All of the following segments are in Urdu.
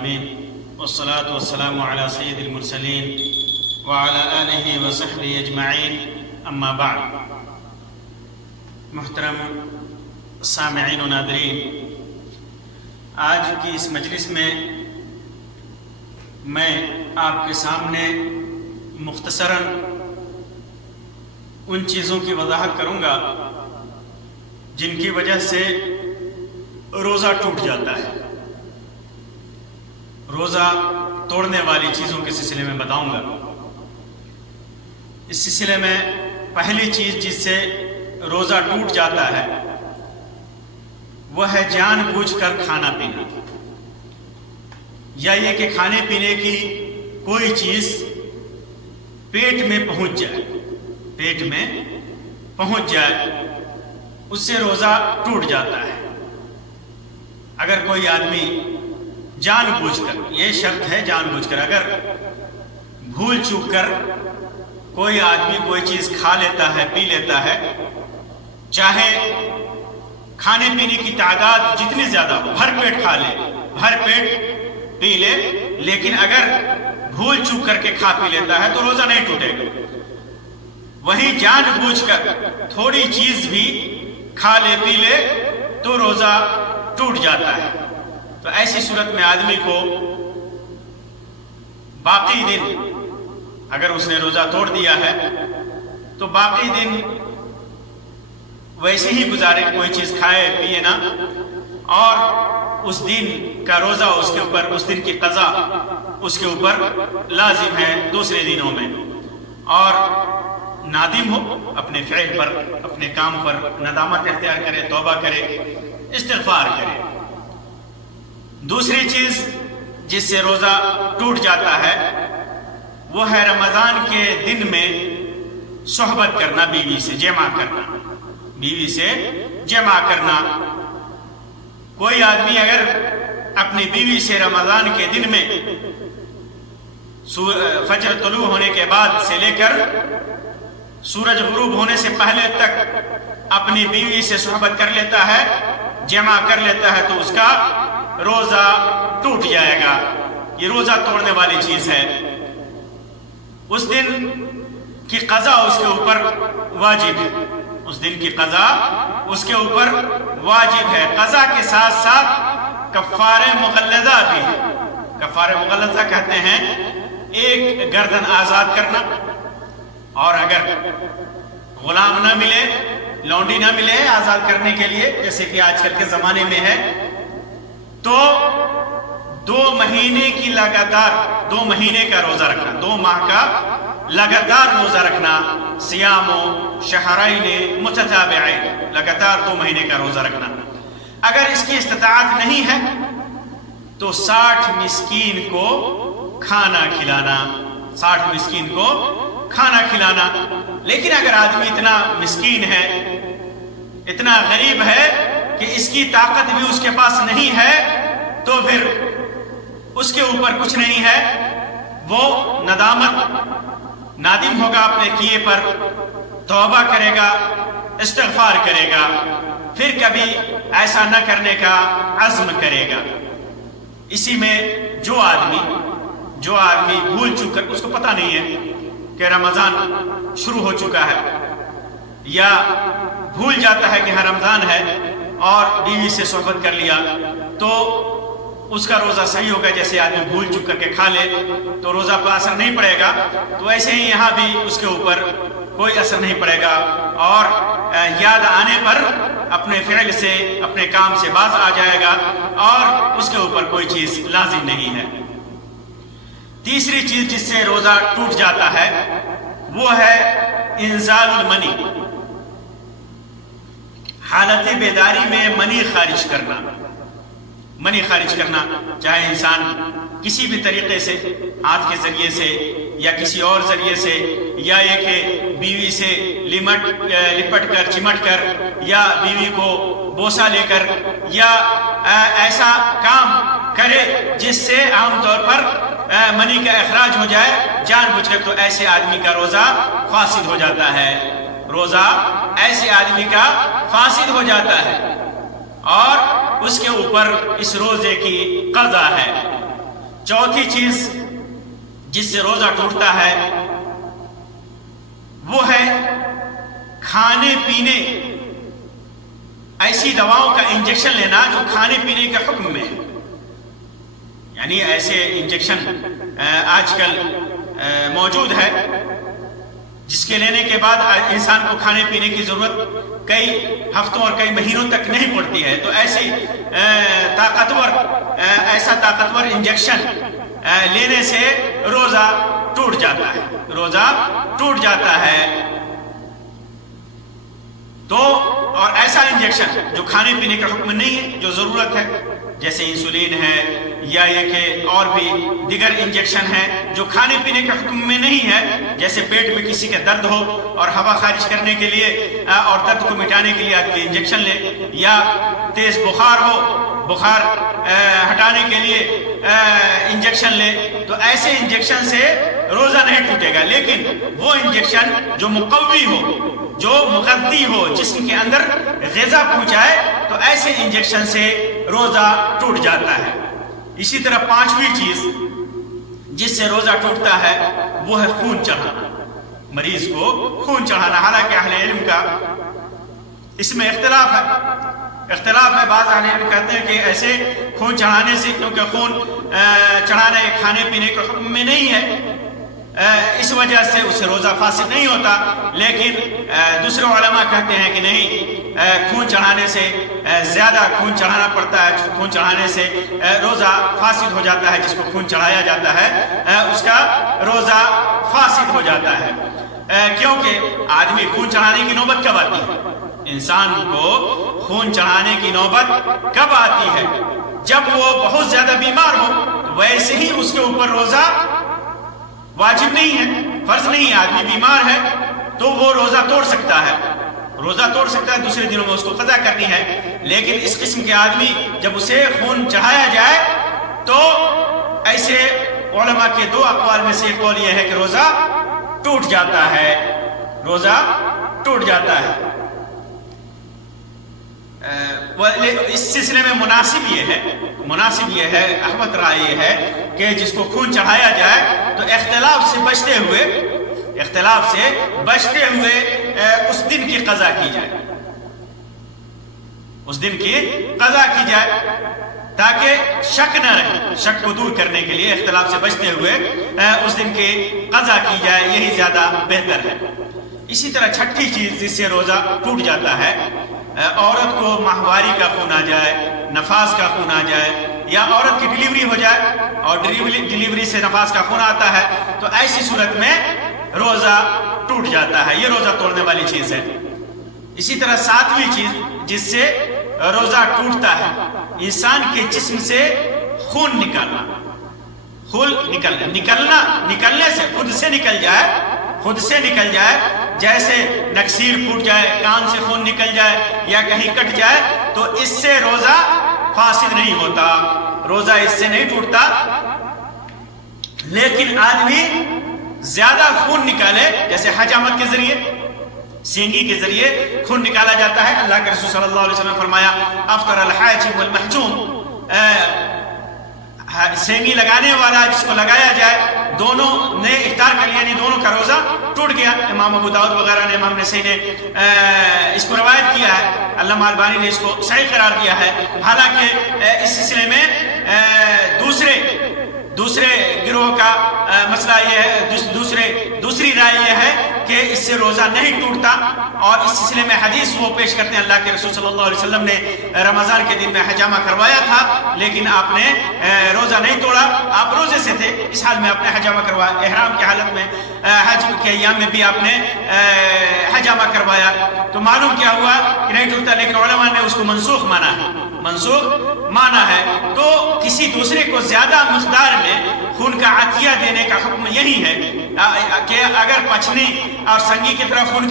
العالمين والصلاة والسلام على سيد المرسلين وعلى آله وصحبه اجمعین اما بعد۔ محترم سامعین و ناظرین، آج کی اس مجلس میں میں آپ کے سامنے مختصراً ان چیزوں کی وضاحت کروں گا جن کی وجہ سے روزہ ٹوٹ جاتا ہے۔ روزہ توڑنے والی چیزوں کے سلسلے میں بتاؤں گا۔ اس سلسلے میں پہلی چیز جس سے روزہ ٹوٹ جاتا ہے وہ ہے جان بوجھ کر کھانا پینا، یا یہ کہ کھانے پینے کی کوئی چیز پیٹ میں پہنچ جائے اس سے روزہ ٹوٹ جاتا ہے۔ اگر کوئی آدمی جان بوجھ کر، یہ شرط ہے جان بوجھ کر، اگر بھول چوک کر کوئی آدمی کوئی چیز کھا لیتا ہے، پی لیتا ہے، چاہے کھانے پینے کی تعداد جتنی زیادہ ہو، بھر پیٹ کھا لے، بھر پیٹ پی لے، لیکن اگر بھول چوک کر کے کھا پی لیتا ہے تو روزہ نہیں ٹوٹے گا۔ وہی جان بوجھ کر تھوڑی چیز بھی کھا لے پی لے تو روزہ ٹوٹ جاتا ہے۔ تو ایسی صورت میں آدمی کو باقی دن، اگر اس نے روزہ توڑ دیا ہے تو باقی دن ویسے ہی گزارے، کوئی چیز کھائے پیے نہ، اور اس دن کا روزہ اس کے اوپر، اس دن کی قضا اس کے اوپر لازم ہے دوسرے دنوں میں، اور نادم ہو اپنے فعل پر، اپنے کام پر، ندامت اختیار کرے، توبہ کرے، استغفار کرے۔ دوسری چیز جس سے روزہ ٹوٹ جاتا ہے وہ ہے رمضان کے دن میں صحبت کرنا، بیوی سے جمع کرنا۔ کوئی آدمی اگر اپنی بیوی سے رمضان کے دن میں فجر طلوع ہونے کے بعد سے لے کر سورج غروب ہونے سے پہلے تک اپنی بیوی سے صحبت کر لیتا ہے، جمع کر لیتا ہے، تو اس کا روزہ ٹوٹ جائے گا۔ یہ روزہ توڑنے والی چیز ہے۔ اس دن کی قضا اس کے اوپر واجب ہے، اس دن کی قضا اس کے اوپر واجب ہے۔ قضا کے ساتھ ساتھ کفارہ مغلظہ بھی ہے۔ کفارہ مغلظہ کہتے ہیں ایک گردن آزاد کرنا، اور اگر غلام نہ ملے، لونڈی نہ ملے آزاد کرنے کے لیے، جیسے کہ آج کل کے زمانے میں ہے، تو 2 مہینے کی لگاتار 2 مہینے کا روزہ رکھنا، 2 ماہ کا لگاتار روزہ رکھنا، صیام و شہرین متتابعین، لگاتار 2 مہینے کا روزہ رکھنا۔ اگر اس کی استطاعت نہیں ہے تو 60 مسکین کو کھانا کھلانا، 60 مسکین کو کھانا کھلانا۔ لیکن اگر آدمی اتنا مسکین ہے، اتنا غریب ہے کہ اس کی طاقت بھی اس کے پاس نہیں ہے، تو پھر اس کے اوپر کچھ نہیں ہے، وہ نادم ہوگا اپنے کیے پر، توبہ کرے گا، استغفار کرے گا، پھر کبھی ایسا نہ کرنے کا عزم کرے گا۔ اسی میں جو آدمی بھول چک کر، اس کو پتہ نہیں ہے کہ رمضان شروع ہو چکا ہے، یا بھول جاتا ہے کہ ہاں رمضان ہے اور بیوی سے صحبت کر لیا، تو اس کا روزہ صحیح ہوگا۔ جیسے آدمی بھول چک کر کے کھا لے تو روزہ پر اثر نہیں پڑے گا، تو ایسے ہی یہاں بھی اس کے اوپر کوئی اثر نہیں پڑے گا، اور یاد آنے پر اپنے فعل سے، اپنے کام سے باز آ جائے گا، اور اس کے اوپر کوئی چیز لازم نہیں ہے۔ تیسری چیز جس سے روزہ ٹوٹ جاتا ہے وہ ہے انزال المنی، حالت بیداری میں منی خارج کرنا، چاہے انسان کسی بھی طریقے سے، ہاتھ کے ذریعے سے یا کسی اور ذریعے سے، یا یہ کہ بیوی سے لپٹ کر، چمٹ کر، یا بیوی کو بوسہ لے کر، یا ایسا کام کرے جس سے عام طور پر منی کا اخراج ہو جائے جان بوجھ کر، تو ایسے آدمی کا روزہ فاسد ہو جاتا ہے۔ روزہ ایسے آدمی کا فاسد ہو جاتا ہے، اور اس کے اوپر اس روزے کی قضا ہے۔ چوتھی چیز جس سے روزہ ٹوٹتا ہے وہ ہے کھانے پینے، ایسی دواؤں کا انجیکشن لینا جو کھانے پینے کے حکم میں ہے. یعنی ایسے انجیکشن آج کل موجود ہے جس کے لینے کے بعد انسان کو کھانے پینے کی ضرورت کئی ہفتوں اور کئی مہینوں تک نہیں پڑتی ہے. تو ایسا طاقتور انجیکشن لینے سے روزہ ٹوٹ جاتا ہے، روزہ ٹوٹ جاتا ہے. تو اور ایسا انجیکشن جو کھانے پینے کا حکم نہیں ہے، جو ضرورت ہے، جیسے انسولین ہے یا یہ کہ اور بھی دیگر انجیکشن ہیں جو کھانے پینے کے حکم میں نہیں ہے، جیسے پیٹ میں کسی کا درد ہو اور ہوا خارج کرنے کے لیے اور درد کو مٹانے کے لیے آدمی انجیکشن لے، یا تیز بخار ہو، بخار ہٹانے کے لیے انجیکشن لے. تو ایسے انجیکشن سے روزہ نہیں ٹوٹے گا. لیکن وہ انجیکشن جو مقوی ہو، جو مغذی ہو، جسم کے اندر غذا پہنچائے، تو ایسے انجیکشن سے روزہ ٹوٹ جاتا ہے. اسی طرح پانچویں چیز جس سے روزہ ٹوٹتا ہے وہ ہے خون چڑھانا، مریض کو خون چڑھانا. حالانکہ اہل علم کا اس میں اختلاف ہے. بعض اہل علم کہتے ہیں کہ ایسے خون چڑھانے سے، کیونکہ خون چڑھانا ایک کھانے پینے کے حکم میں نہیں ہے، اس وجہ سے اس سے روزہ فاسد نہیں ہوتا. لیکن دوسرے علماء کہتے ہیں کہ نہیں، خون چڑھانے سے زیادہ خون چڑھانا پڑتا ہے، خون چڑھانے سے روزہ فاسد ہو جاتا ہے. جس کو خون چڑھایا جاتا ہے اس کا روزہ فاسد ہو جاتا ہے. کیونکہ آدمی خون چڑھانے کی نوبت کب آتی ہے؟ انسان کو خون چڑھانے کی نوبت کب آتی ہے؟ جب وہ بہت زیادہ بیمار ہو. ویسے ہی اس کے اوپر روزہ واجب نہیں ہے، فرض نہیں ہے. آدمی بیمار ہے تو وہ روزہ توڑ سکتا ہے، دوسرے دنوں میں اس کو قضا کرنی ہے. لیکن اس قسم کے آدمی جب اسے خون چڑھایا جائے تو ایسے علماء کے دو اقوال میں سے ایک قول یہ ہے کہ روزہ ٹوٹ جاتا ہے، روزہ ٹوٹ جاتا ہے. اس سلسلے میں مناسب یہ ہے احمد رائے یہ ہے کہ جس کو خون چڑھایا جائے تو اختلاف سے بچتے ہوئے اس دن کی قضا کی جائے، تاکہ شک نہ رہے. شک کو دور کرنے کے لیے اختلاف سے بچتے ہوئے اس دن کی قضا کی جائے، یہی زیادہ بہتر ہے. اسی طرح چھٹی چیز جس سے روزہ ٹوٹ جاتا ہے، عورت کو ماہواری کا خون آ جائے، نفاس کا خون آ جائے، یا عورت کی ڈیلیوری ہو جائے اور ڈیلیوری سے نفاس کا خون آتا ہے، تو ایسی صورت میں روزہ ٹوٹ جاتا ہے. یہ روزہ توڑنے والی چیز ہے. اسی طرح ساتویں چیز جس سے روزہ ٹوٹتا ہے، انسان کے جسم سے خون نکلنے سے خود سے نکل جائے، جیسے نکسیر پھوٹ جائے، کان سے خون نکل جائے یا کہیں کٹ جائے، تو اس سے روزہ فاسد نہیں ہوتا، روزہ اس سے نہیں ٹوٹتا. لیکن آدمی زیادہ خون نکالے، جیسے حجامت کے ذریعے، سینگی کے ذریعے خون نکالا جاتا ہے. اللہ کے رسول صلی اللہ علیہ وسلم نے فرمایا افطر الحاجم والمحجوم، سینگی لگانے والا جس کو لگایا جائے، دونوں نے افطار کر لیا، یعنی دونوں کا روزہ ٹوٹ گیا. امام ابو داؤد وغیرہ نے، امام نسائی نے اس کو روایت کیا ہے. علامہ البانی نے اس کو صحیح قرار دیا ہے. حالانکہ اس سلسلے میں دوسرے گروہ کا مسئلہ یہ ہے، دوسری رائے یہ ہے کہ اس سے روزہ نہیں ٹوٹتا. اور اس سلسلے میں حدیث وہ پیش کرتے ہیں، اللہ کے رسول صلی اللہ علیہ وسلم نے رمضان کے دن میں حجامہ کروایا تھا، لیکن آپ نے روزہ نہیں توڑا. آپ روزے سے تھے، اس حال میں آپ نے حجامہ کروایا. احرام کی حالت میں، حج کے ایام میں بھی آپ نے حجامہ کروایا. تو معلوم کیا ہوا کہ نہیں ٹوٹتا، لیکن علماء نے اس کو منسوخ مانا ہے. تو کسی دوسرے کو زیادہ مقدار میں خون کا عطیہ دینے کا حکم یہی ہے کہ اگر پچھنی اور سنگی کی طرح خون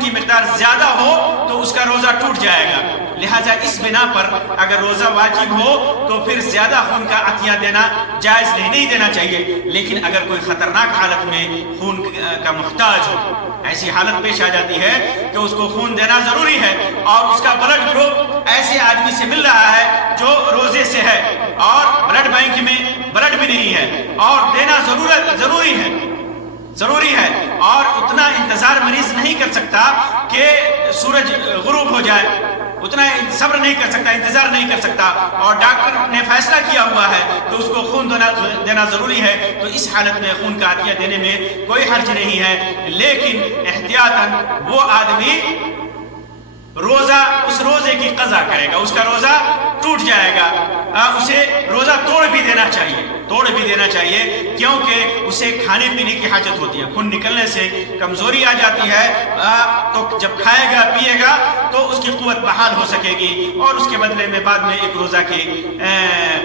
کی مقدار زیادہ ہو تو اس کا روزہ ٹوٹ جائے گا. لہذا اس بنا پر اگر روزہ واجب ہو تو پھر زیادہ خون کا عطیہ دینا جائز نہیں دینا چاہیے. لیکن اگر کوئی خطرناک حالت میں خون کا محتاج ہو، ایسی حالت پیش آ جاتی ہے کہ اس کو خون دینا ضروری ہے، اور اس کا بلڈ گروپ ایسے آدمی سے مل رہا ہے جو روزے سے ہے اور بلڈ بینک میں بلڈ بھی نہیں ہے، اور دینا ضروری ہے، اور اتنا انتظار مریض نہیں کر سکتا کہ سورج غروب ہو جائے، اتنا صبر نہیں کر سکتا، انتظار نہیں کر سکتا، اور ڈاکٹر نے فیصلہ کیا ہوا ہے کہ اس کو خون دینا ضروری ہے، تو اس حالت میں خون کا عطیہ دینے میں کوئی حرج نہیں ہے، لیکن احتیاطاً وہ آدمی اس روزے کی قضا کرے گا، اس کا روزہ ٹوٹ جائے گا، اسے روزہ توڑ بھی دینا چاہیے، کیونکہ اسے کھانے پینے کی حاجت ہوتی ہے، خون نکلنے سے کمزوری آ جاتی ہے، تو جب کھائے گا پیے گا تو اس کی قوت بحال ہو سکے گی، اور اس کے بدلے میں بعد میں ایک روزہ کی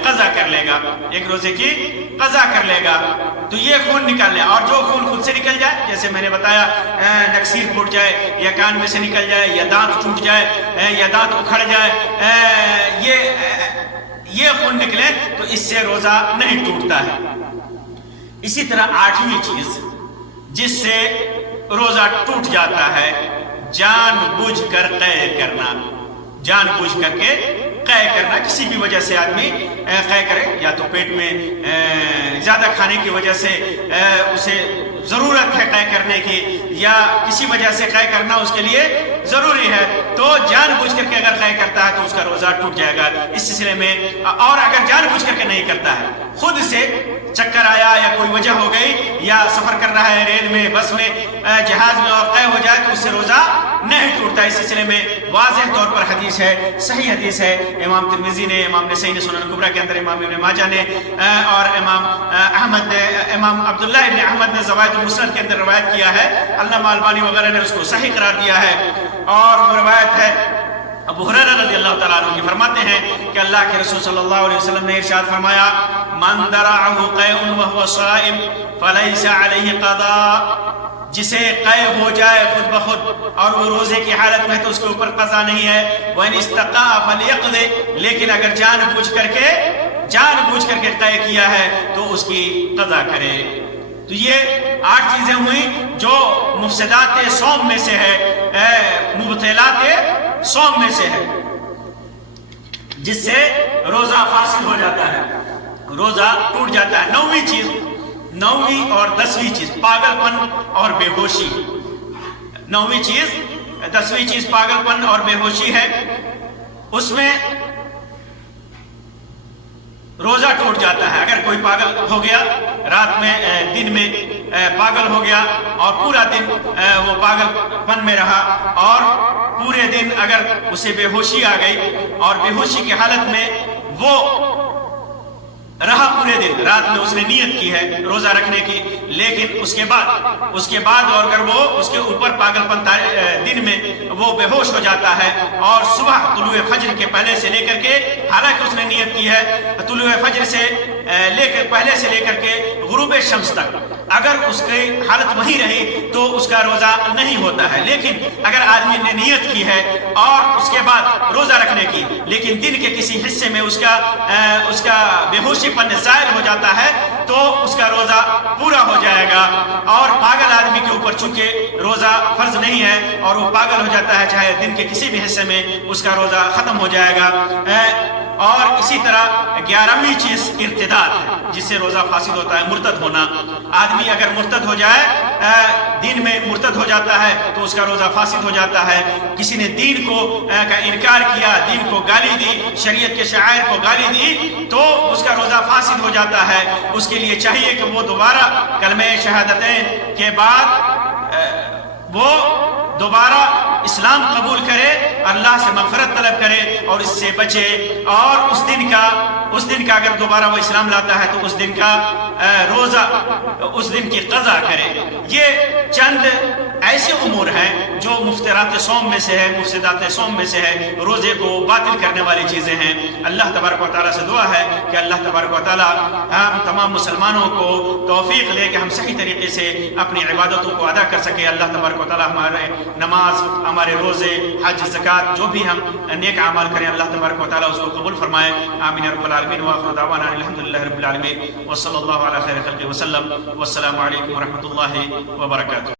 قضا کر لے گا، ایک روزے کی قضا کر لے گا۔ تو یہ خون نکال لے، اور جو خون خود سے نکل جائے، جیسے میں نے بتایا نکسیر پھوٹ جائے، یا کان میں سے نکل جائے، یا دانت ٹوٹ جائے، یا دانت اکھڑ جائے، یہ خون نکلے تو اس سے روزہ نہیں ٹوٹتا ہے۔ اسی طرح 8ویں چیز جس سے روزہ ٹوٹ جاتا ہے، جان بوجھ کر قے کرنا، جان بوجھ کر کے قے کرنا، کسی بھی وجہ سے آدمی قے کرے، یا تو پیٹ میں زیادہ کھانے کی وجہ سے اسے ضرورت ہے قے کرنے کی، یا کسی وجہ سے قے کرنا اس کے لیے ضروری ہے، تو جان بوجھ کر کے اگر قے کرتا ہے تو اس کا روزہ ٹوٹ جائے گا۔ اس سلسلے میں، اور اگر جان بوجھ کر کے نہیں کرتا ہے، خود سے چکر آیا یا کوئی وجہ ہو گئی، یا سفر کر رہا ہے ریل میں، بس میں، جہاز میں، اور قے ہو جائے تو اس سے روزہ نہیں ٹوٹتا۔ اس سلسلے میں واضح طور پر حدیث ہے، صحیح حدیث ہے، امام ترمذی نے، امام نسائی نے سنن کبریٰ کے اندر، امام ابن ماجہ نے، اور امام عبداللہ ابن احمد نے زوائد المسند کے اندر روایت کیا ہے، علامہ البانی وغیرہ نے اس کو صحیح قرار دیا ہے، اور وہ روایت ہے ابو ہریرہ رضی اللہ تعالیٰ عنہ کی، فرماتے ہیں کہ اللہ کے رسول صلی اللہ علیہ وسلم نے ارشاد فرمایا، من درعہ قیء وہو صائم فلیس علیہ قضاء، جسے قے ہو جائے خود بخود اور وہ روزے کی حالت میں تو اس کے اوپر قضا نہیں ہے، وَإِنِ اسْتَقَاءَ فَلْيَقْضِ، لیکن اگر جان بوجھ کر کے قے کیا ہے تو اس کی قضا کرے۔ تو یہ 8 چیزیں ہوئیں جو مفسدات صوم میں سے ہے، مبطلات صوم میں سے ہے، جس سے روزہ فاسد ہو جاتا ہے، روزہ ٹوٹ جاتا ہے۔ 9ویں چیز، 9ویں اور 10ویں چیز، پاگل پن اور بے ہوشی۔ 9ویں چیز، 10ویں چیز پاگل پن اور بے ہوشی ہے، اس میں روزہ ٹوٹ جاتا ہے۔ اگر کوئی پاگل ہو گیا رات میں، دن میں پاگل ہو گیا اور پورا دن وہ پاگل پن میں رہا، اور پورے دن اگر اسے بے ہوشی آ گئی اور بے ہوشی کی حالت میں وہ رہا پورے دن، رات میں اس نے نیت کی ہے روزہ رکھنے کی، لیکن اس کے بعد اور اگر وہ اس کے اوپر پاگل پن دن میں وہ بے ہوش ہو جاتا ہے، اور صبح طلوع فجر کے پہلے سے لے کر کے، حالانکہ اس نے نیت کی ہے طلوع فجر سے پہلے سے لے کر کے غروب شمس تک، اگر اس کی حالت وہی رہی تو اس کا روزہ نہیں ہوتا ہے۔ لیکن اگر آدمی نے نیت کی ہے اور اس کے بعد روزہ رکھنے کی، لیکن دن کے کسی حصے میں اس کا بے ہوشی پن زائل ہو جاتا ہے تو اس کا روزہ پورا ہو جائے گا۔ اور پاگل آدمی کے اوپر چونکہ روزہ فرض نہیں ہے اور وہ پاگل ہو جاتا ہے، چاہے دن کے کسی بھی حصے میں، اس کا روزہ ختم ہو جائے گا۔ اور اسی طرح 11ویں چیز ارتداد ہے، جس سے روزہ فاسد ہوتا ہے، مرتد ہونا۔ آدمی اگر مرتد ہو جائے، دین میں مرتد ہو جاتا ہے تو اس کا روزہ فاسد ہو جاتا ہے۔ کسی نے دین کا انکار کیا، دین کو گالی دی، شریعت کے شعائر کو گالی دی، تو اس کا روزہ فاسد ہو جاتا ہے۔ اس کے لیے چاہیے کہ وہ دوبارہ کلمہ شہادتین کے بعد وہ دوبارہ اسلام قبول کرے، اللہ سے مغفرت طلب کرے اور اس سے بچے، اور اس دن کا اگر دوبارہ وہ اسلام لاتا ہے تو اس دن کا روزہ، اس دن کی قضا کرے۔ یہ چند ایسے امور ہیں جو مفترات صوم میں سے ہے، مفسدات صوم میں سے ہے، روزے کو باطل کرنے والی چیزیں ہیں۔ اللہ تبارک و تعالیٰ سے دعا ہے کہ اللہ تبارک و تعالیٰ ہم تمام مسلمانوں کو توفیق دے کہ ہم صحیح طریقے سے اپنی عبادتوں کو ادا کر سکیں۔ اللہ تبارک و تعالیٰ ہمارے نماز، ہمارے روزے، حج، زکوٰۃ، جو بھی ہم نیک اعمال کریں، اللہ تبارک و تعالیٰ اس کو قبول فرمائے۔ آمین رب العالمین، وآخر دعوانا الحمدللہ رب العالمین، وصلی اللہ علی خیر خلقہ وسلم، والسلام علیکم ورحمۃ اللہ وبرکاتہ۔